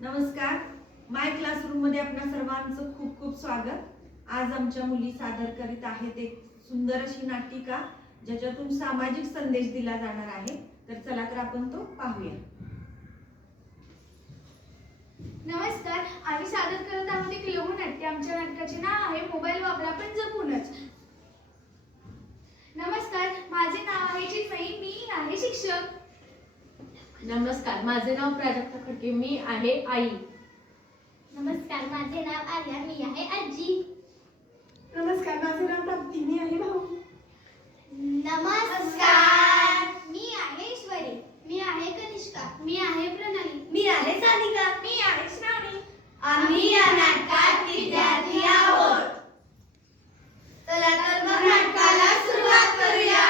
नमस्कार. माय क्लासरूम मध्ये आपल्या सर्वांचं खूप खूप स्वागत. आज आमच्या मुली सादर करीत आहेत एक सुंदर अशी नाटिका ज्याच्यातून सामाजिक संदेश दिला जाणार आहे. तर चला तर आपण तो पाहूया. नमस्कार. आम्ही सादर करत आहोत एक लघुनाट्य. आमच्या नाटकाचे नाव आहे मोबाईल वापरा पण जपूनच. नमस्कार, माझे नाव आहे चिन्मयी. मी आहे शिक्षक. नमस्कार, माझे नाव प्राजक्ता खडके. मी आहे आई. नमस्कार, माझे नाव आर्या. मी आहे आजी. नमस्कार, माझे नाव प्राप्ती. मी आहे भाऊ. नमस्कार, मी आहे ईश्वरी. मी आहे कनिष्का. मी आहे प्रणाली. मी आहे सानिका. मी आहे श्रावणी. आम्ही या नाटकात विद्यार्थी आहोत. चला तर मग नाटकाला सुरुवात करूया.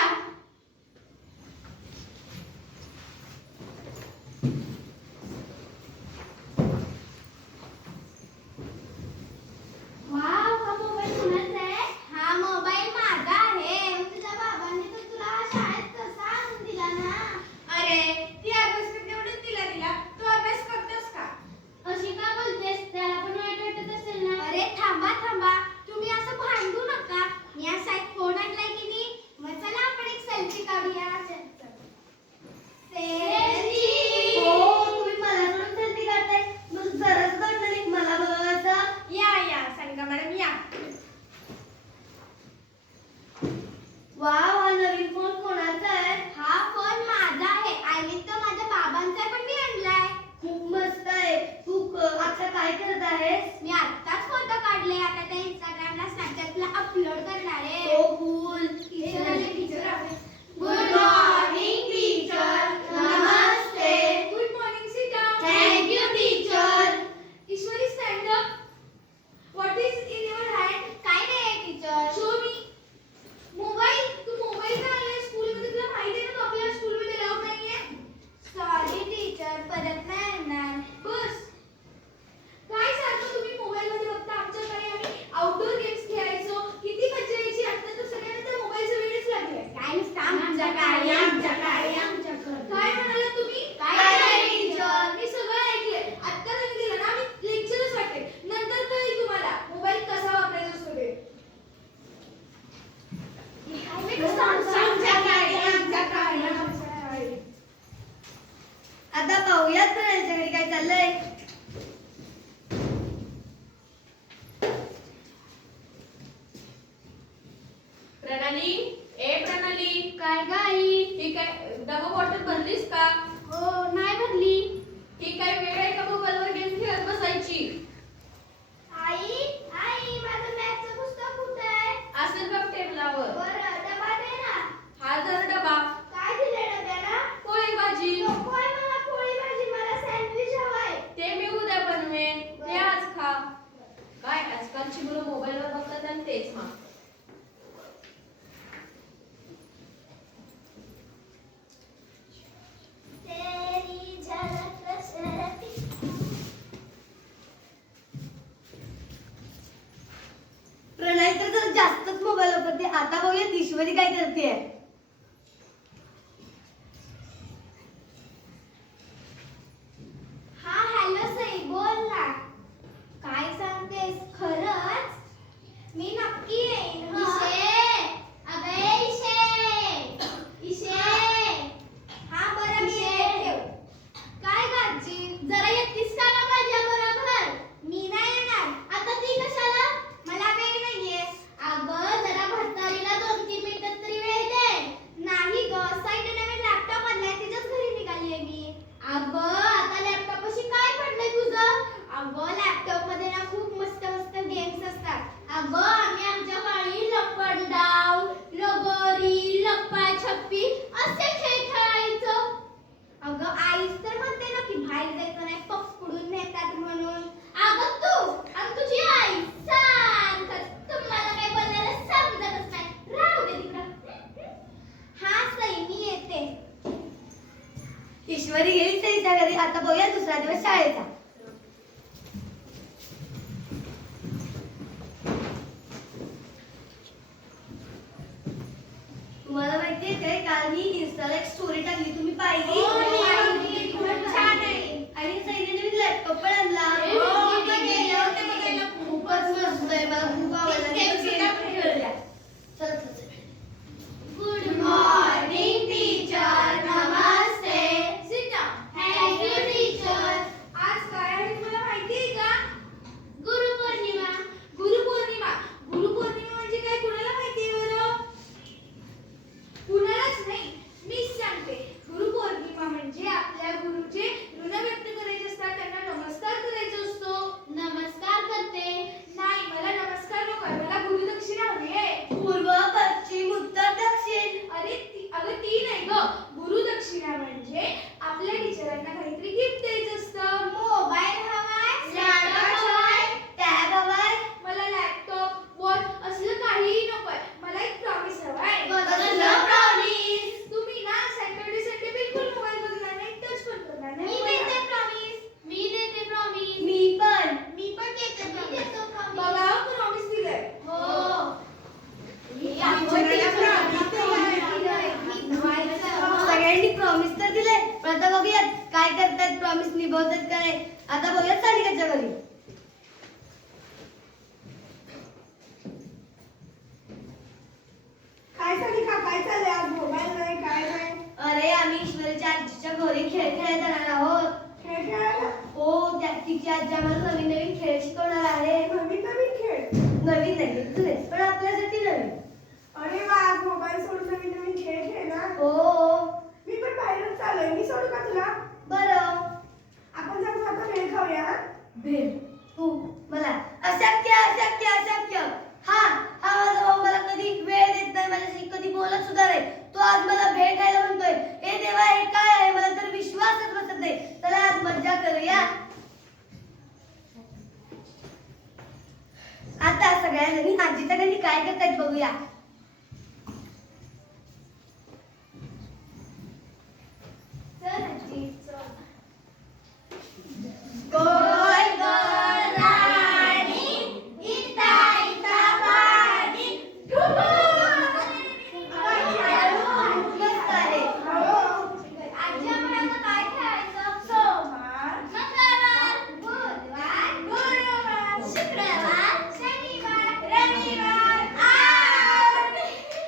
वाव, हा मोबाईल कुणाचा आहे? हा मोबाईल माझा आहे. तुझ्या बाबांनी तर तुला शाळेत कसा आणून दिला ना? अरे, ती अभ्यास करते म्हणून दिला. तू अभ्यास करतोस का? अशी का बोलतेस? त्याला पण वाईट वाटत असेल ना? अरे थांबा थांबा, तुम्ही असं भांडू नका. मी असा एक फोन आणलाय की नाही, मग चला आपण एक सेल्फी काढूया. सेल्फी? हो, तुम्ही मला सोडून सेल्फी काढताय. मग जराच वाटलं नाही मला बघायचं. या सानिका मॅडम या. वाव, हा नवीन फोन कोणाचा आहे? हा फोन माझा आहे. आयमीन तर माझ्या बाबांचा आहे, पण मी आणलाय. खूप मस्त आहे. तू आता काय करत आहेस? मी आत्ताच फोटो काढले. आता ते इंस्टाग्रामला स्नॅपचॅटला अपलोड करणार आहे. हो कूल. टीचर आले, टीचर आले. Good morning teacher. Namaste. Good morning Sita. Thank you teacher. Ishwari stand up. What is in your hand? काय नाही टीचर. शो मी. मोबाईल. तू मोबाईल का आणलाय स्कूलमध्ये? तुला माहिती आहे ना, तू आपल्या स्कूलमध्ये अलाउड नाहीये. सॉरी टीचर, परत नाही येणार. बस. काय सारखं तुम्ही मोबाईलमध्ये बघता? आमच्याकडे आम्ही आउटडोर गेम्स खेळायचो. किती मजा यायची. आता तर सगळ्यांना तर मोबाईलचं वेडच लागलंय. काय नुसतं आमच्या काळी, आमच्या काळी, आमच्या काळी. काय म्हणाला तुम्ही? काय नाही टीचर. मी सगळं ऐकलंय. आता जरी दिलं ना, मी लेक्चरच वाटेल. नंतर कळेल तुम्हाला मोबाईल कसा वापरायचा असतो ते. आता पाहूयात प्रणालीच्या घरी काय चाललंय. प्रणाली, ए प्रणाली, काय गाई? ही काय डबा बॉटल भरलीस का? हो, नाही भरली. ही काय वेळ आहे का मोबाईलवर गेम खेळत बसायची? आई, आई, माझं मॅथचं पुस्तक कुठे आहे? असेल बघ टेबलावर. बरं, डबा दे ना. हा जर डबा. काय दिलंय डब्याला? पोळी भाजी. नको आहे मला पोळी भाजी. मला सँडविच हवाय. ते मी उद्या बनवेन. ते आज खा. काय आजकालची मुलं मोबाईलवर बघतात आणि तेच मग. तेरी झलक शरती. प्रणाली तर जरा जास्तच मोबाईल वापरते. आता बघूया ईश्वरी काय करते. हा हॅलो सई, बोल ना. काय सांगतेस? खरंच? मी नक्की येईन. हा बरं, मी येते. काय गाजी, जरा येतीस का ना माझ्या बरोबर? मी नाही येणार. आता ती कशाला? मला वेळ नाहीये. अगं जरा भरतारीला 2-3 मिनिटं तरी वेळ दे. नाही ग, साईड नवीन लॅपटॉप आणलाय, तिच्याच घरी निघालीये मी. अगं आता लॅपटॉपशी काय पडलंय तुझं? अगं लॅपटॉप मध्ये ना खूप मस्त मस्त गेम्स असतात. अगं आम्ही आमच्या काळी लपंडाव, लगोरी, लपाछपी असे खेळ खेळायचो. अगं आईच तर म्हणते ना की बाहेर जायचं नाही, पकडून नेतात म्हणून. अगं तू आणि तुझी आई सारखंच. तुम्हाला काय बोलायला समजतच नाही. राहू दे तिकडं. हा सई, मी येते. ईश्वरी गेली सईच्या घरी. आता बघूया दुसरा दिवस शाळेचा. तुम्हाला माहितीये काय, काल मी इन्स्टाला एक स्टोरी टाकली, तुम्ही पाहिली? हो, मी पाहिली. खूप छान आहे. आणि सईने नवीन लॅपटॉप पण करतात, प्रॉमिस निभावतात काय? आता बघूया सानिकाच्या घरी. काय सानिका, काय चाललंय आज? मोबाईल नाही, काय नाही? अरे आम्ही ईश्वरीच्या आजीच्या घरी खेळ खेळत जाणार आहोत. खेळ खेळायला? हो, त्या तिची आजी आम्हाला नवीन नवीन खेळ शिकवणार आहे. नवीन नवीन खेळ? नवीन नाही तुझेच, पण आपल्यासाठी नवीन. अरे वा, आज मोबाईल सोडून नवीन नवीन खेळ खेळणार? हो. मी पण बाहेरच चाललोय, मी सोडू का तुला? बरं. आपण जाऊन आता भेळ खाऊया हा? भेट तू मला अशक्य अशक्य अशक्य. हा हा माझा भाऊ मला कधी वेळ देत नाही, माझ्याशी कधी बोलत सुद्धा नाही. तो आज मला भेट खायला म्हणतोय. हे देवा, हे काय आहे? मला तर विश्वासच बसत नाही. चला आज मज्जा करूया. आता सगळ्यांनी आजीच्या घरी काय करतायत बघूया. चल आजी चल. गोल गोल राणी इता इता पाणी मस्त आहे. आजी आपण आता काय खेळायचं? सोमवार, मंगळवार, बुधवार, गुरुवार, शुक्रवार, शनिवार, रविवार.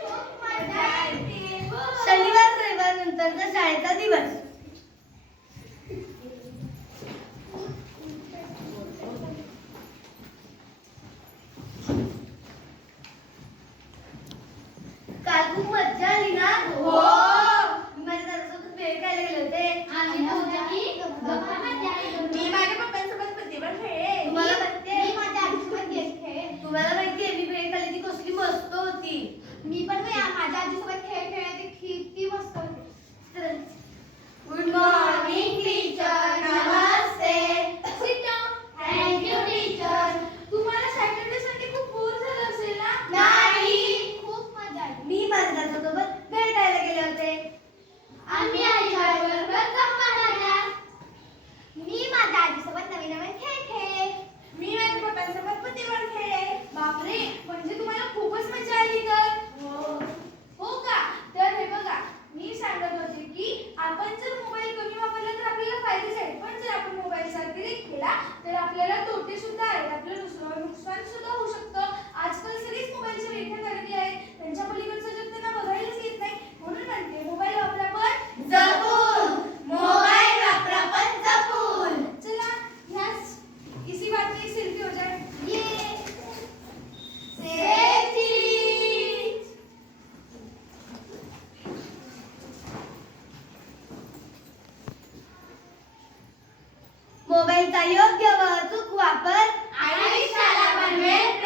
खूप मजा येते. शनिवार रविवार नंतरचा शाळेचा दिवस. काल खूप मज्जा आली ना? हो. मी माझ्या दादासोबत भेळ खायला गेले होते. आम्ही दोघी गप्पा मारल्या. मी माझ्या पप्पांसोबत बुद्धिबळ खेळले. तुम्हाला माहितीये? मी माझ्या आजीसोबत गेम खेळले. तुम्हाला माहितीये मी भेळ खाल्ली ती कसली मस्त होती. मी पण माझ्या आजीसोबत खेळ खेळले, ते किती मस्त होते. Good morning teacher. Namaste. Sit down. Thank you teacher. तुम्हाला सॅटर्डे संडे खूप बोर झालं असेल ना? नाही, खूप मजा आली. मी माझ्या दादासोबत भेळ खायला गेले होते. आम्ही आईबरोबर गप्पा मारल्या. मी माझ्या आजीसोबत नवीन नवीन खेळ खेळले. मी माझ्या पप्पांसोबत बुद्धिबळ खेळले. बापरे, म्हणजे तुम्हाला खूपच मजा आली तर? हो का? तर हे बघा, मी सांगत होते की आपण जर मोबाईल कमी वापरला तर आपल्याला फायदेच आहेत, पण जर आपण मोबाईलचा अतिरेक केला तर आपल्याला तोटे सुद्धा आहेत. आपलं नुकसान सुद्धा होऊ शकतं. आजकाल सगळेच मोबाईलच्या वेठ्या लागली आहेत. त्यांच्या पलीकडचं जग त्यांना बघायलाच येत नाही. म्हणून म्हणते मोबाईल वापरा पण जपून. मोबाईल वापरा पण जपून. चला, ह्याच इसी बात में एक सेल्फी हो जाए. ये सेल्फी. मोबाईलचा योग्य व अचूक वापर आयुष्याला बनवेल